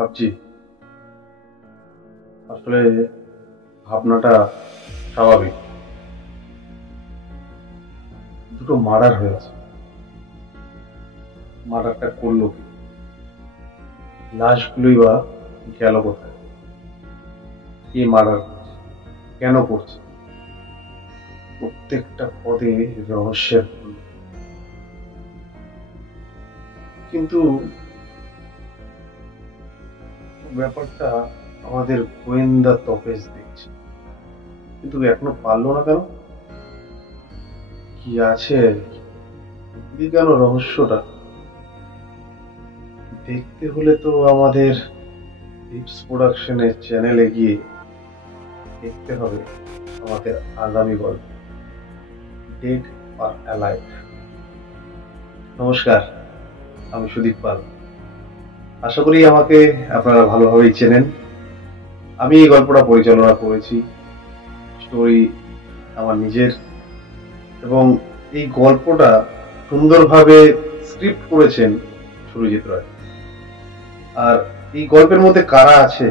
ভাবছি আসলে ভাবনাটা স্বাভাবিক। দুটো মার্ডার হয়েছে, মার্ডারটা করলো কি? লাশগুলোই বা গেল কোথায়? কে মার্ডার করছে, কেন করছে? প্রত্যেকটা পদে রহস্যের ফুল। কিন্তু ব্যাপারটা আমাদের গোয়েন্দা তপেশ দেখছে, কিন্তু এখনো পারলো না কেন? কি আছে কি কেন রহস্যটা দেখতে হলে তো আমাদের হিপস প্রোডাকশনের চ্যানেলে গিয়ে দেখতে হবে আমাদের আগামী গল্প, ডেড অর অ্যালাইভ। নমস্কার, আমি সুদীপ পাল। আশা করি আমাকে আপনারা ভালোভাবেই চেনেন। আমি এই গল্পটা পরিচালনা করেছি, স্টোরি আমার নিজের, এবং এই গল্পটা সুন্দরভাবে স্ক্রিপ্ট করেছেন সুরজিৎ রায়। আর এই গল্পের মধ্যে কারা আছে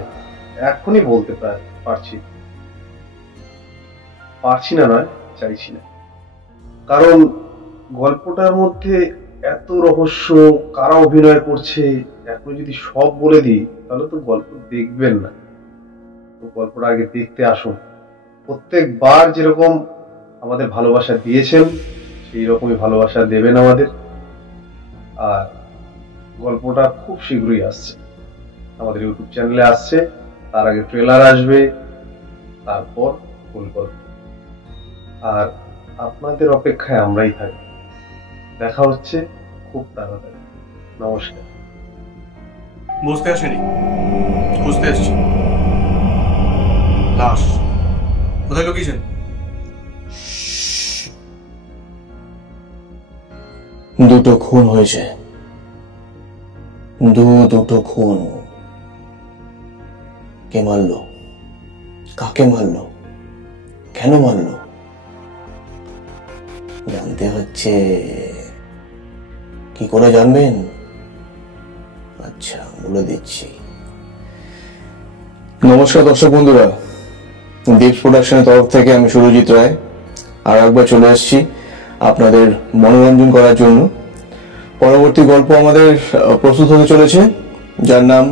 এখনই বলতে পারছি না নয়, চাইছি না। কারণ গল্পটার মধ্যে এত রহস্য, কারা অভিনয় করছে এখন যদি সব বলে দিই তাহলে তো গল্প দেখবেন না। তো গল্পটা আগে দেখতে আসুন। প্রত্যেকবার যেরকম আমাদের ভালোবাসা দিয়েছেন সেই রকমই ভালোবাসা দেবেন আমাদের। আর গল্পটা খুব শীঘ্রই আসছে, আমাদের ইউটিউব চ্যানেলে আসছে। তার আগে ট্রেলার আসবে, তারপর ফুল গল্প। আর আপনাদের অপেক্ষায় আমরাই থাকি। দেখা হচ্ছে খুব তাড়াতাড়ি। নমস্কার। বুঝতে আসেনি, খুঁজতে এসছি। লাশ কোথায় লুকিয়েছেন? দুটো খুন হয়েছে, দুটো খুন। কে মারলো, কাকে মারলো, কেন মারলো জানতে হচ্ছে। কি করে জানবেন? আচ্ছা, বলে দিচ্ছি। নমস্কার দর্শক বন্ধুরা, দীপ প্রোডাকশনের তরফ থেকে আমি সুরজিৎ রায় আর একবার চলে এসেছি আপনাদের মনোরঞ্জন করার জন্য। পরবর্তী গল্প আমাদের প্রস্তুত হতে চলেছে, যার নাম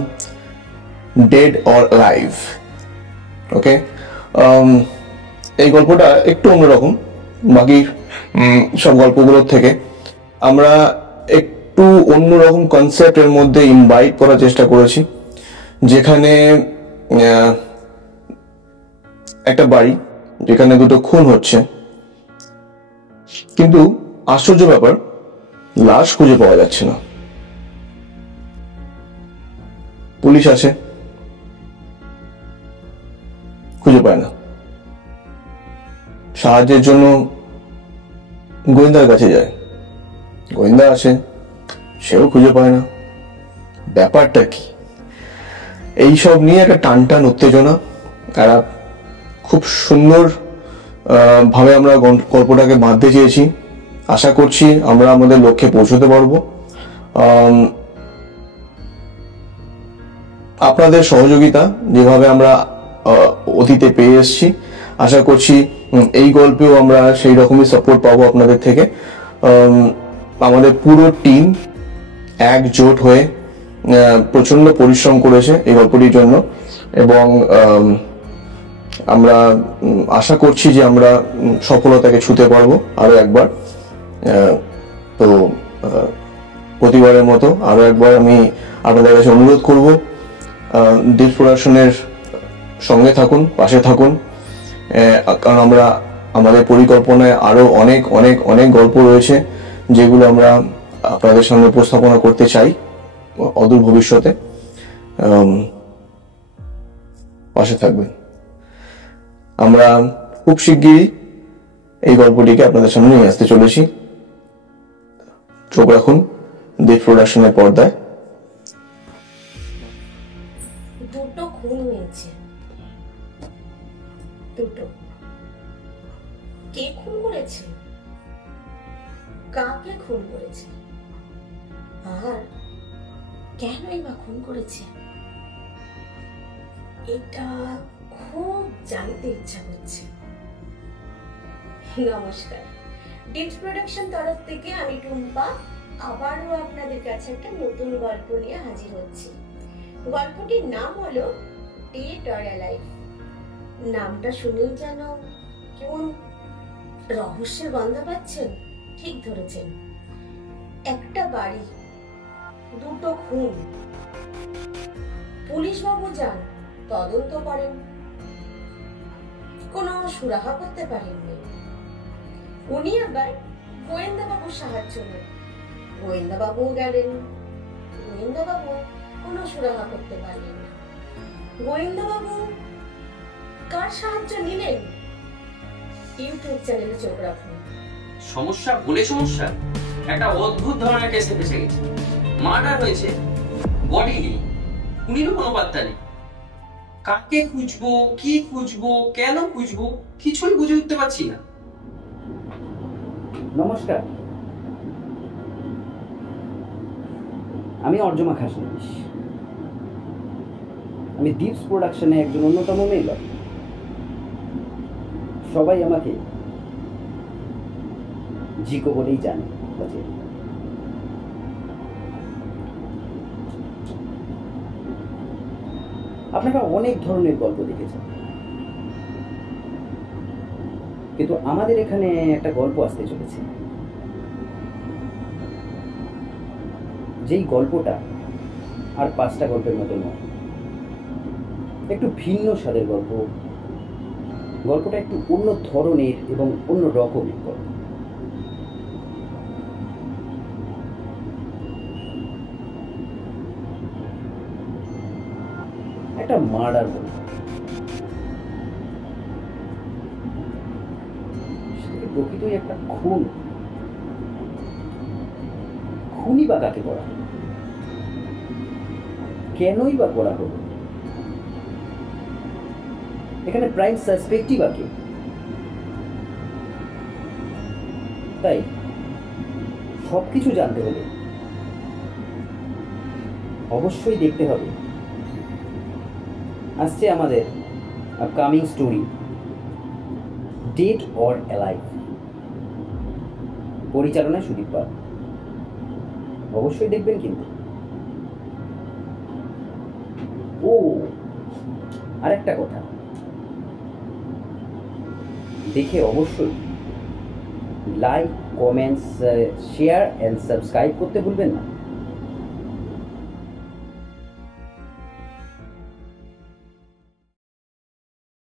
ডেড অর লাইভ। ওকে, এই গল্পটা একটু অন্যরকম বাকি সব গল্পগুলোর থেকে। আমরা একটু অন্যরকম কনসেপ্টের মধ্যে ইনভাইট করার চেষ্টা করেছি, যেখানে একটা বাড়ি যেখানে দুটো খুন হচ্ছে, কিন্তু আশ্চর্য ব্যাপার, লাশ খুঁজে পাওয়া যাচ্ছে না। পুলিশ আছে, খুঁজে পায় না। সাহায্যের জন্য গোয়েন্দার কাছে যায়, গোয়েন্দা আসে, সেও খুঁজে পায় না। ব্যাপারটা কি? এইসব নিয়ে একটা টানটান উত্তেজনা, একটা খুব সুন্দর ভাবে আমরা গল্পটাকে বাঁধতে চেয়েছি। আশা করছি আমরা আমাদের লক্ষ্যে পৌঁছতে পারবো। আপনাদের সহযোগিতা যেভাবে আমরা অতীতে পেয়ে এসেছি, আশা করছি এই গল্পেও আমরা সেই রকমই সাপোর্ট পাবো আপনাদের থেকে। আমাদের পুরো টিম একজোট হয়ে প্রচন্ড পরিশ্রম করেছে এই গল্পটির জন্য, এবং আমরা আশা করছি যে আমরা সফলতাকে ছুঁতে পারবো আরো একবার। তো প্রতিবারের মতো আরো একবার আমি আপনাদের কাছে অনুরোধ করব, দীপ প্রোডাকশনের সঙ্গে থাকুন, পাশে থাকুন, কারণ আমরা আমাদের পরিকল্পনায় আরো অনেক অনেক অনেক গল্প রয়েছে যেগুলো আমরা আপনাদের সামনে উপস্থাপনা করতে চাই অদূর ভবিষ্যতে। পাশে থাকবেন। আমরা খুব শিগগিরই এই গল্পটিকে আপনাদের সামনে নিয়ে আসতে চলেছি। চোখ রাখুন দীপ প্রোডাকশনের পর্দায়। দুটো খুন হয়েছে, দুটো। কে খুন করেছে, কাকে খুন করেছে, আর কেনই বা খুন করেছে? এটা খুব জানতে ইচ্ছা করছে। নমস্কার, ডিপস প্রোডাকশন তরফ থেকে আমি টুম্পা আবারও আপনাদের কাছে একটা নতুন গল্প নিয়ে হাজির হচ্ছি। গল্পটির নাম হলো ডেড অর অ্যালাইভ। নামটা শুনেই যেন কেমন রহস্যের গন্ধ পাচ্ছেন। ঠিক ধরেছেন, একটা বাড়ি, দুটো খুন। পুলিশ বাবু যান, তদন্ত করেন, কোনো সুরাহা করতে পারেননি। উনি আবার গোয়েন্দা বাবুর সাহায্য নেন, গোয়েন্দা বাবু গেলেন, গোয়েন্দা বাবু কোনো সুরাহা করতে পারলেন না। গোয়েন্দা বাবু কার সাহায্য নিলেন? ইউটিউব চ্যানেলে চোখ রাখুন। সমস্যা বলে সমস্যা, একটা অদ্ভুত ধরনের কেসে ফেসে গেছে। মার্ডার হয়েছে, বডি নেই, খুনিরও কোনো পাত্তা নেই। কাকে খুঁজবো, কি খুঁজবো, কেন খুঁজবো, কিছুই বুঝে উঠতে পারছি না। নমস্কার, আমি অর্জমা খাসনিস। আমি ডিপস প্রোডাকশনে একজন অন্যতম মেম্বার। সবাই আমাকে জিকো বলেই জানে। আপনারা অনেক ধরনের গল্প দেখেছেন, কিন্তু আমাদের এখানে একটা গল্প আসতে চলেছে, যেই গল্পটা আর 5টা গল্পের মতো নয়। একটু ভিন্ন স্বাদের গল্প। গল্পটা একটু অন্য ধরনের এবং অন্য রকমের গল্প। একটা মার্ডার গল্প। সেটা প্রকৃতই একটা খুন। খুনই বা কাকে করা, কেনই বা করা হলো? এখানে প্রাইম সাসপেক্টই বা কে? তাই সবকিছু জানতে হলে অবশ্যই দেখতে হবে আসছে আমাদের upcoming story dead or alive, পরিচালনায় সুদীপ পাল। অবশ্যই দেখবেন কিন্তু। ও আরেকটা কথা, দেখে অবশ্যই like, comments, share and subscribe করতে ভুলবেন না।